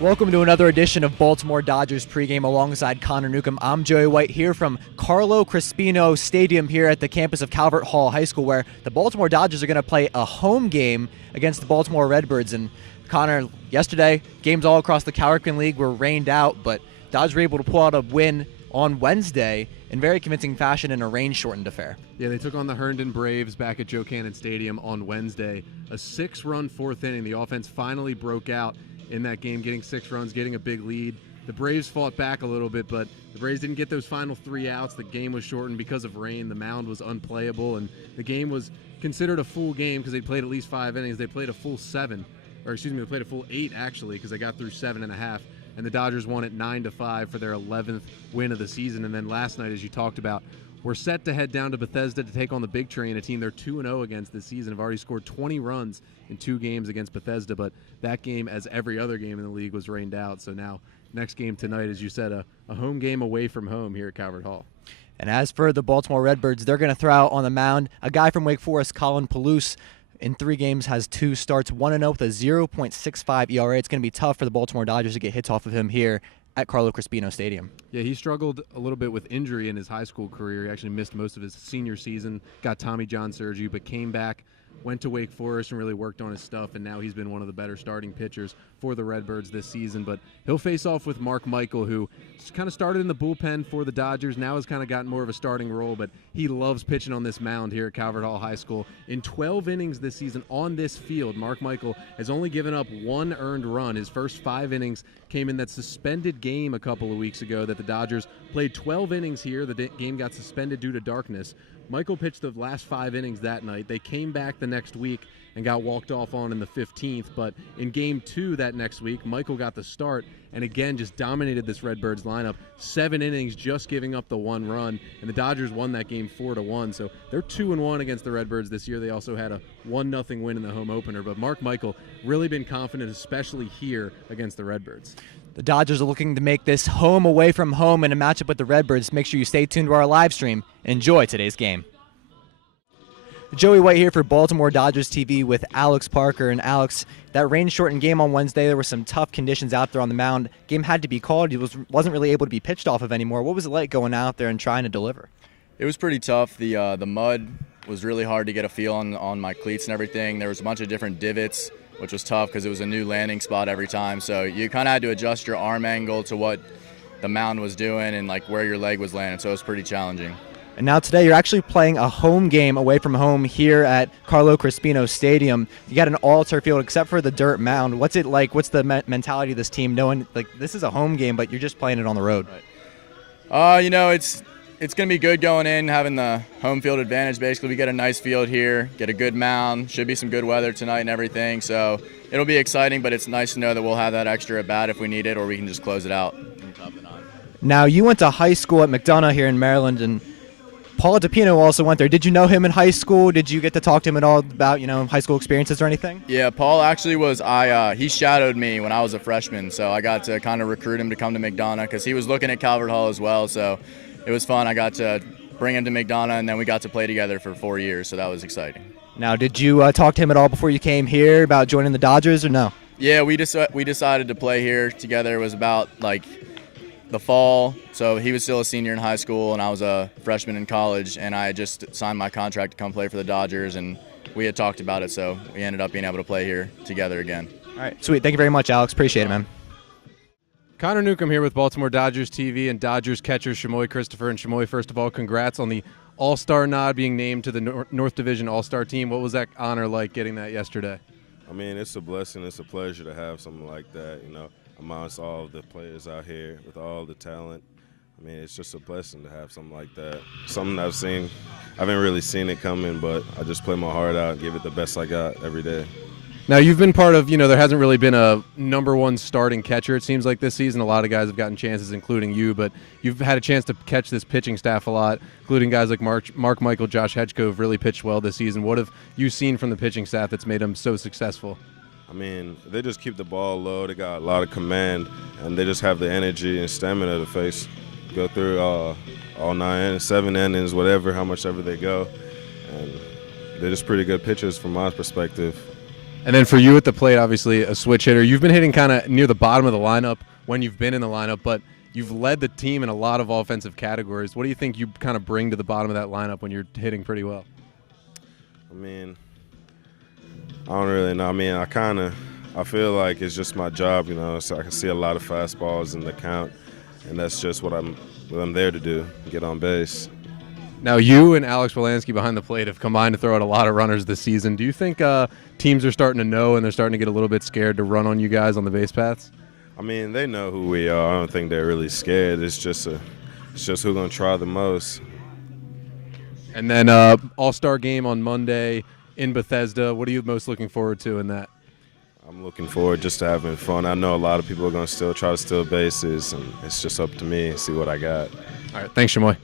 Welcome to another edition of Baltimore Dodgers pregame alongside Connor Newcomb. I'm Joey White here from Carlo Crispino Stadium here at the campus of Calvert Hall High School, where the Baltimore Dodgers are going to play a home game against the Baltimore Redbirds. And Connor, yesterday, games all across the Calvert League were rained out, but Dodgers were able to pull out a win on Wednesday in very convincing fashion in a rain-shortened affair. Yeah, they took on the Herndon Braves back at Joe Cannon Stadium on Wednesday. A 6-run fourth inning. The offense finally broke out in that game, getting 6 runs, getting a big lead. The Braves fought back a little bit, but the Braves didn't get those final 3 outs. The game was shortened because of rain. The mound was unplayable, and the game was considered a full game because they played at least 5 innings. They played a full 7, or excuse me, they played a full 8 actually, because they got through 7.5. And the Dodgers won it 9-5 for their 11th win of the season. And then last night, as you talked about, we're set to head down to Bethesda to take on the Big Train, a team they're 2-0 against this season. Have already scored 20 runs in 2 games against Bethesda, but that game, as every other game in the league, was rained out. So now, next game tonight, as you said, a home game away from home here at Calvert Hall. And as for the Baltimore Redbirds, they're going to throw out on the mound a guy from Wake Forest, Colin Palouse. In 3 games, has 2 starts, 1-0 with a 0.65 ERA. It's going to be tough for the Baltimore Dodgers to get hits off of him here at Carlo Crispino Stadium. Yeah, he struggled a little bit with injury in his high school career. He actually missed most of his senior season, got Tommy John surgery, but came back, went to Wake Forest and really worked on his stuff, and now he's been one of the better starting pitchers for the Redbirds this season. But he'll face off with Mark Michael, who kind of started in the bullpen for the Dodgers, now has kind of gotten more of a starting role, but he loves pitching on this mound here at Calvert Hall High School. In 12 innings this season on this field, Mark Michael has only given up 1 earned run. His first 5 innings came in that suspended game a couple of weeks ago that the Dodgers played 12 innings here. The game got suspended due to darkness. Michael pitched the last 5 innings that night. They came back the next week and got walked off on in the 15th. But in Game 2 that next week, Michael got the start and again just dominated this Redbirds lineup. 7 innings, just giving up the 1 run. And the Dodgers won that game 4-1. So they're 2-1 against the Redbirds this year. They also had a 1-0 win in the home opener. But Mark Michael really been confident, especially here against the Redbirds. The Dodgers are looking to make this home away from home in a matchup with the Redbirds. Make sure you stay tuned to our live stream. Enjoy today's game. Joey White here for Baltimore Dodgers TV with Alex Parker. And Alex, that rain-shortened game on Wednesday, there were some tough conditions out there on the mound. Game had to be called. It wasn't really able to be pitched off of anymore. What was it like going out there and trying to deliver? It was pretty tough. The mud was really hard to get a feel on my cleats and everything. There was a bunch of different divots, which was tough because it was a new landing spot every time. So you kind of had to adjust your arm angle to what the mound was doing and like where your leg was landing. So it was pretty challenging. And now today you're actually playing a home game away from home here at Carlo Crispino Stadium. You got an all-turf field except for the dirt mound. What's it like? What's the mentality of this team knowing like this is a home game, but you're just playing it on the road? Right. It's going to be good going in, having the home field advantage. Basically, we get a nice field here, get a good mound. Should be some good weather tonight and everything. So it'll be exciting, but it's nice to know that we'll have that extra at bat if we need it, or we can just close it out in the top of the 9. Now, you went to high school at McDonough here in Maryland, and Paul DePino also went there. Did you know him in high school? Did you get to talk to him at all about, high school experiences or anything? Yeah, Paul actually he shadowed me when I was a freshman, so I got to kind of recruit him to come to McDonough because he was looking at Calvert Hall as well, so it was fun. I got to bring him to McDonough, and then we got to play together for 4 years, so that was exciting. Now, did you talk to him at all before you came here about joining the Dodgers or no? Yeah, we decided to play here together. It was about the fall, so he was still a senior in high school and I was a freshman in college, and I had just signed my contract to come play for the Dodgers, and we had talked about it, so we ended up being able to play here together again. All right, sweet. Thank you very much, Alex. Appreciate it, man. Connor Newcomb here with Baltimore Dodgers TV and Dodgers catcher Shamoy Christopher. And Shamoy, first of all, congrats on the All-Star nod, being named to the North Division All-Star team. What was that honor like, getting that yesterday? I mean, it's a blessing. It's a pleasure to have something like that, amongst all of the players out here with all the talent. I mean, it's just a blessing to have something like that. Something I've seen. I haven't really seen it coming, but I just play my heart out and give it the best I got every day. Now, you've been part of, there hasn't really been a number 1 starting catcher, it seems like, this season. A lot of guys have gotten chances, including you, but you've had a chance to catch this pitching staff a lot, including guys like Mark Michael, Josh Hedgeko have really pitched well this season. What have you seen from the pitching staff that's made them so successful? I mean, they just keep the ball low. They got a lot of command, and they just have the energy and stamina to go through all 9, 7 innings, how much ever they go. And they're just pretty good pitchers from my perspective. And then for you at the plate, obviously a switch hitter. You've been hitting kind of near the bottom of the lineup when you've been in the lineup, but you've led the team in a lot of offensive categories. What do you think you kind of bring to the bottom of that lineup when you're hitting pretty well? I mean, I don't really know. I mean, I feel like it's just my job, you know, so I can see a lot of fastballs in the count, and that's just what I'm there to do, get on base. Now, you and Alex Wolanski behind the plate have combined to throw out a lot of runners this season. Do you think teams are starting to know and they're starting to get a little bit scared to run on you guys on the base paths? I mean, they know who we are. I don't think they're really scared. It's just who's going to try the most. And then All-Star game on Monday in Bethesda. What are you most looking forward to in that? I'm looking forward just to having fun. I know a lot of people are going to still try to steal bases, and it's just up to me to see what I got. All right, thanks, Shamoy.